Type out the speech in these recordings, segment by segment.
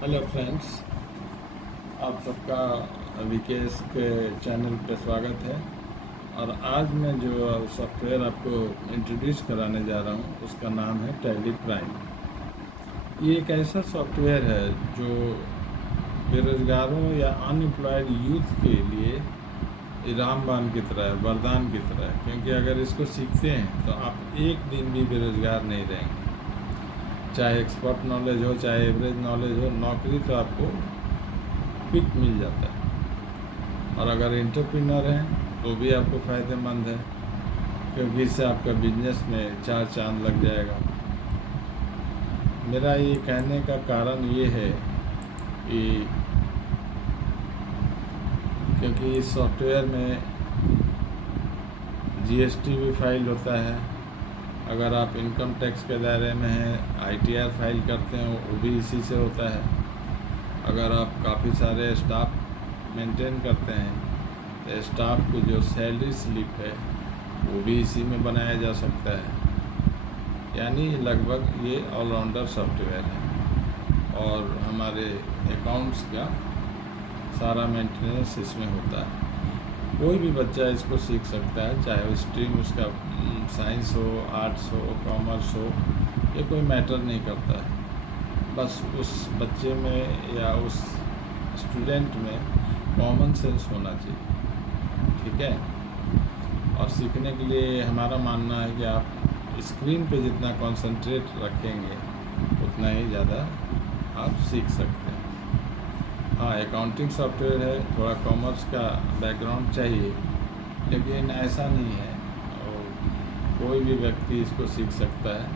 Hello friends, आप सबका विकेश के चैनल पे स्वागत है। और आज मैं जो सॉफ्टवेयर आपको इंट्रोड्यूस कराने जा रहा हूँ उसका नाम है टैली प्राइम। ये एक ऐसा सॉफ्टवेयर है जो बेरोजगारों या अनएम्प्लॉयड यूथ के लिए रामबाण की तरह है, वरदान की तरह है। क्योंकि अगर इसको सीखते हैं तो आप एक दिन भी बेरोजगार नहीं रहेंगे। चाहे एक्सपर्ट नॉलेज हो, चाहे एवरेज नॉलेज हो, नौकरी तो आपको क्विक मिल जाता है। और अगर एंटरप्रेन्योर हैं तो भी आपको फ़ायदेमंद है, क्योंकि इससे आपका बिजनेस में चार चांद लग जाएगा। मेरा ये कहने का कारण ये है कि क्योंकि इस सॉफ्टवेयर में जीएसटी भी फाइल होता है। अगर आप इनकम टैक्स के दायरे में हैं, आईटीआर फाइल करते हैं, वो भी इसी से होता है। अगर आप काफ़ी सारे स्टाफ मेंटेन करते हैं तो स्टाफ की जो सैलरी स्लिप है वो भी इसी में बनाया जा सकता है। यानी लगभग ये ऑलराउंडर सॉफ्टवेयर है और हमारे अकाउंट्स का सारा मेंटेनेंस इसमें होता है। कोई भी बच्चा इसको सीख सकता है, चाहे वो स्ट्रीम उसका साइंस हो, आर्ट्स हो, कॉमर्स हो, ये कोई मैटर नहीं करता है। बस उस बच्चे में या उस स्टूडेंट में कॉमन सेंस होना चाहिए, ठीक है। और सीखने के लिए हमारा मानना है कि आप स्क्रीन पे जितना कंसंट्रेट रखेंगे उतना ही ज़्यादा आप सीख सकते हैं। हाँ, अकाउंटिंग सॉफ्टवेयर है, थोड़ा कॉमर्स का बैकग्राउंड चाहिए, लेकिन ऐसा नहीं है, और कोई भी व्यक्ति इसको सीख सकता है।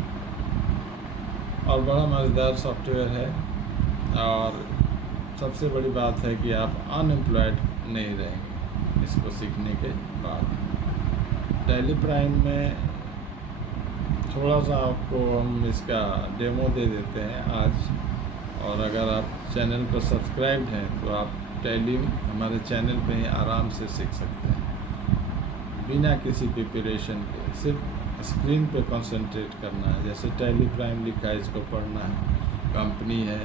और बड़ा मज़ेदार सॉफ्टवेयर है। और सबसे बड़ी बात है कि आप अनएम्प्लॉयड नहीं रहेंगे इसको सीखने के बाद। टैली प्राइम में थोड़ा सा आपको हम इसका डेमो दे देते हैं आज। और अगर आप चैनल पर सब्सक्राइब्ड हैं तो आप टैली हमारे चैनल पे ही आराम से सीख सकते हैं बिना किसी प्रिपरेशन के। सिर्फ स्क्रीन पे कंसंट्रेट करना है। जैसे टैली प्राइम लिखा है, इसको पढ़ना है। कंपनी है,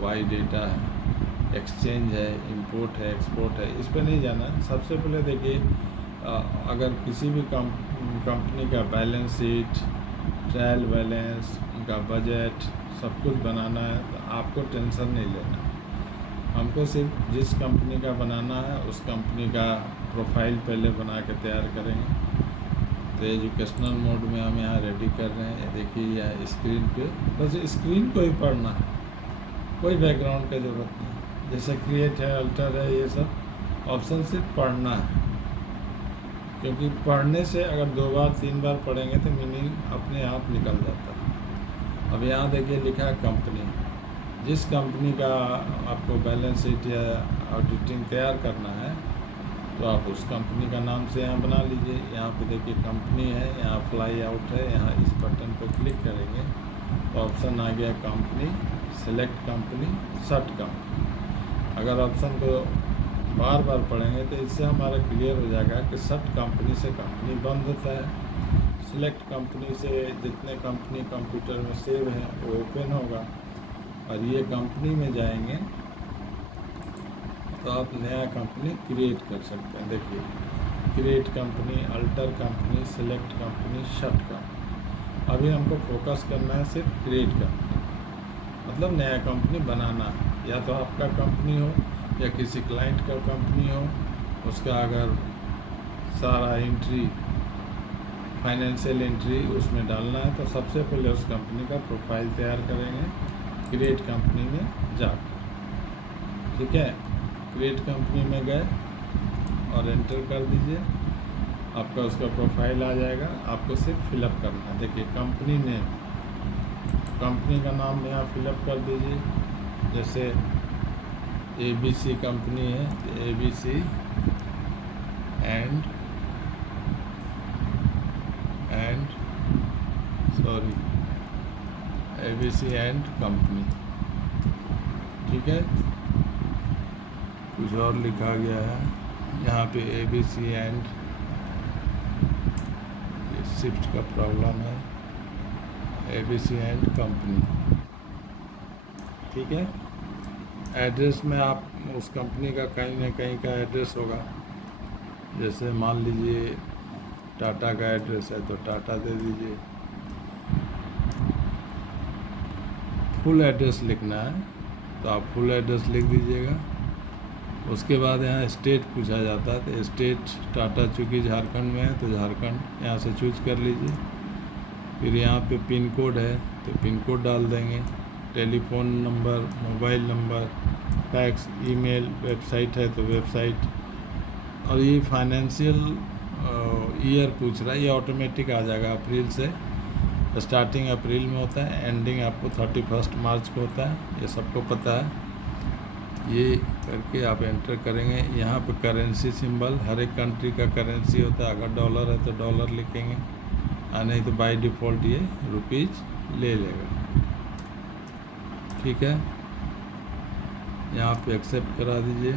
वाई डेटा है, एक्सचेंज है, इंपोर्ट है, एक्सपोर्ट है, इस पर नहीं जाना। सबसे पहले देखिए, अगर किसी भी कंपनी का बैलेंस शीट, ट्रायल बैलेंस, उनका बजट, सब कुछ बनाना है तो आपको टेंशन नहीं लेना। हमको सिर्फ जिस कंपनी का बनाना है उस कंपनी का प्रोफाइल पहले बना के तैयार करेंगे। तो एजुकेशनल मोड में हम यहाँ रेडी कर रहे हैं। देखिए यह स्क्रीन पे बस स्क्रीन को ही पढ़ना है, कोई बैकग्राउंड की ज़रूरत नहीं। जैसे क्रिएट है, अल्टर है, ये सब ऑप्शन सिर्फ पढ़ना है। क्योंकि पढ़ने से अगर 2 बार 3 बार पढ़ेंगे तो मीनिंग अपने आप निकल जाता है। अब यहाँ देखिए लिखा है कंपनी। जिस कंपनी का आपको बैलेंस शीट या ऑडिटिंग तैयार करना है तो आप उस कंपनी का नाम से यहाँ बना लीजिए। यहाँ पे देखिए कंपनी है, यहाँ फ्लाई आउट है, यहाँ इस बटन पर क्लिक करेंगे तो ऑप्शन आ गया कंपनी, सेलेक्ट कंपनी, सर्ट कंपनी। अगर ऑप्शन को बार बार पढ़ेंगे तो इससे हमारा क्लियर हो जाएगा कि सर्ट कंपनी से कंपनी बंद होता है। सिलेक्ट कंपनी से जितने कंपनी कंप्यूटर में सेव हैं वो ओपन होगा। और ये कंपनी में जाएंगे तो आप नया कंपनी क्रिएट कर सकते हैं। देखिए create company, alter company, select company, shut company. अभी हमको फोकस करना है सिर्फ क्रिएट कंपनी, मतलब नया कंपनी बनाना है। या तो आपका कंपनी हो या किसी क्लाइंट का कंपनी हो, उसका अगर सारा एंट्री, फाइनेंशियल एंट्री उसमें डालना है तो सबसे पहले उस कंपनी का प्रोफाइल तैयार करेंगे क्रिएट कंपनी में जाकर, ठीक है। क्रिएट कंपनी में गए और एंटर कर दीजिए, आपका उसका प्रोफाइल आ जाएगा। आपको सिर्फ फिलअप करना है। देखिए कंपनी नेम, कंपनी का नाम यहाँ फिलअप कर दीजिए। जैसे ABC कंपनी है तो ABC and ABC and company, ठीक है। कुछ और लिखा गया है यहाँ पे ABC एंड, ये शिफ्ट का प्रॉब्लम है, ABC एंड कंपनी, ठीक है। एड्रेस में आप उस कंपनी का कहीं ना कहीं का एड्रेस होगा। जैसे मान लीजिए टाटा का एड्रेस है तो टाटा दे दीजिए। फुल एड्रेस लिखना है तो आप फुल एड्रेस लिख दीजिएगा। उसके बाद यहाँ स्टेट पूछा जाता है तो स्टेट टाटा चूँकि झारखंड में है तो झारखंड यहाँ से चूज कर लीजिए। फिर यहाँ पे पिन कोड है तो पिन कोड डाल देंगे। Telephone number, mobile number, fax, email, website है तो वेबसाइट। और ये फाइनेंशियल ईयर पूछ रहा है, ये ऑटोमेटिक आ जाएगा। अप्रैल से स्टार्टिंग अप्रैल में होता है, एंडिंग आपको 31 मार्च को होता है, ये सबको पता है। ये करके आप एंटर करेंगे। यहाँ पे करेंसी सिंबल, हर एक कंट्री का करेंसी होता है। अगर डॉलर है तो डॉलर लिखेंगे और नहीं तो बाय डिफ़ॉल्ट ये रुपीज़ ले लेगा। ठीक है, यहाँ पे एक्सेप्ट करा दीजिए।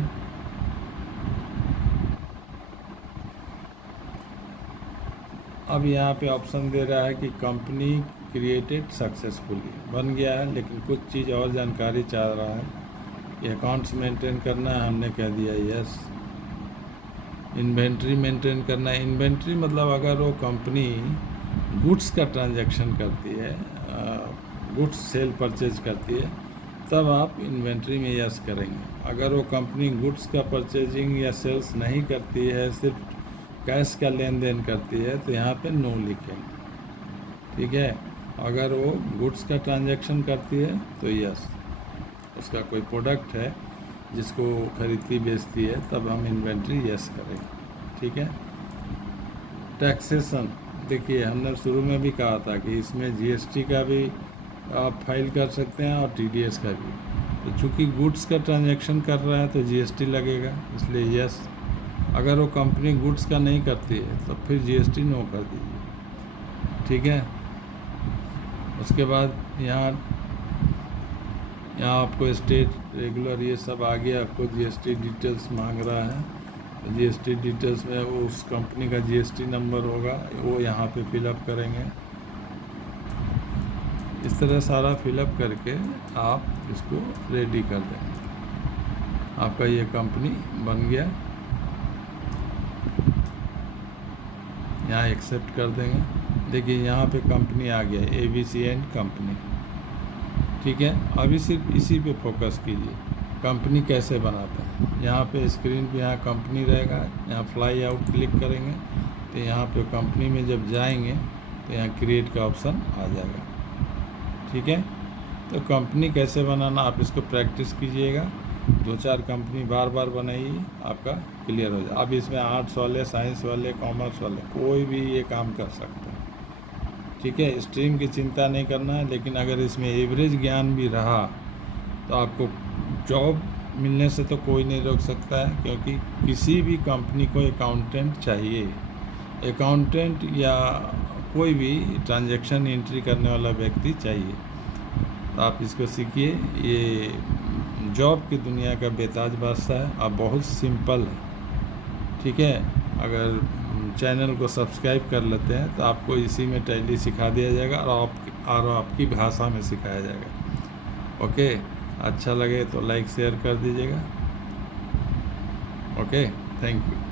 अब यहाँ पे ऑप्शन दे रहा है कि कंपनी क्रिएटेड सक्सेसफुली, बन गया है, लेकिन कुछ चीज़ और जानकारी चाह रहा है। ये अकाउंट्स मेंटेन करना है, हमने कह दिया यस। इन्वेंट्री मेंटेन करना है। इन्वेंट्री मतलब अगर वो कंपनी गुड्स का ट्रांजैक्शन करती है, गुड्स सेल परचेज करती है, तब आप इन्वेंट्री में यस करेंगे। अगर वो कंपनी गुड्स का परचेजिंग या सेल्स नहीं करती है, सिर्फ कैश का लेन देन करती है, तो यहाँ पे नो लिखेंगे। ठीक है, अगर वो गुड्स का ट्रांजैक्शन करती है तो यस, उसका कोई प्रोडक्ट है जिसको खरीदती बेचती है, तब हम इन्वेंट्री यस करेंगे। ठीक है। टैक्सेशन, देखिए हमने शुरू में भी कहा था कि इसमें जीएसटी का भी आप फाइल कर सकते हैं और टीडीएस का भी। तो चूँकि गुड्स का ट्रांजैक्शन कर रहा है तो जीएसटी लगेगा, इसलिए यस। अगर वो कंपनी गुड्स का नहीं करती है तो फिर जीएसटी नो कर दीजिए। ठीक है। उसके बाद यहाँ आपको स्टेट, रेगुलर, ये सब आ गया। आपको जीएसटी डिटेल्स मांग रहा है, तो जीएसटी डिटेल्स में वो उस कंपनी का जीएसटी नंबर होगा, वो यहाँ पे फिलअप करेंगे। इस तरह सारा फिलअप करके आप इसको रेडी कर देंगे। आपका ये कंपनी बन गया। यहाँ एक्सेप्ट कर देंगे। देखिए यहाँ पे कंपनी आ गया, ABC एंड कंपनी। ठीक है, अभी सिर्फ इसी पे फोकस कीजिए, कंपनी कैसे बनाता है। यहाँ पे स्क्रीन पे यहाँ कंपनी रहेगा, यहाँ फ्लाई आउट क्लिक करेंगे तो यहाँ पे कंपनी में जब जाएंगे तो यहाँ क्रिएट का ऑप्शन आ जाएगा। ठीक है, तो कंपनी कैसे बनाना आप इसको प्रैक्टिस कीजिएगा, 2-4 कंपनी बार बार बनाइए, आपका क्लियर हो जाए। अब इसमें आर्ट्स वाले, साइंस वाले, कॉमर्स वाले, कोई भी ये काम कर सकता है। ठीक है, स्ट्रीम की चिंता नहीं करना है, लेकिन अगर इसमें एवरेज ज्ञान भी रहा तो आपको जॉब मिलने से तो कोई नहीं रोक सकता है, क्योंकि किसी भी कंपनी को अकाउंटेंट चाहिए। अकाउंटेंट या कोई भी ट्रांजैक्शन एंट्री करने वाला व्यक्ति चाहिए। तो आप इसको सीखिए। ये जॉब की दुनिया का बेताज बादशाह है, अब बहुत सिंपल है। ठीक है, अगर चैनल को सब्सक्राइब कर लेते हैं तो आपको इसी में टैली सिखा दिया जाएगा और आपकी भाषा में सिखाया जाएगा। ओके, अच्छा लगे तो लाइक शेयर कर दीजिएगा। Okay, thank you.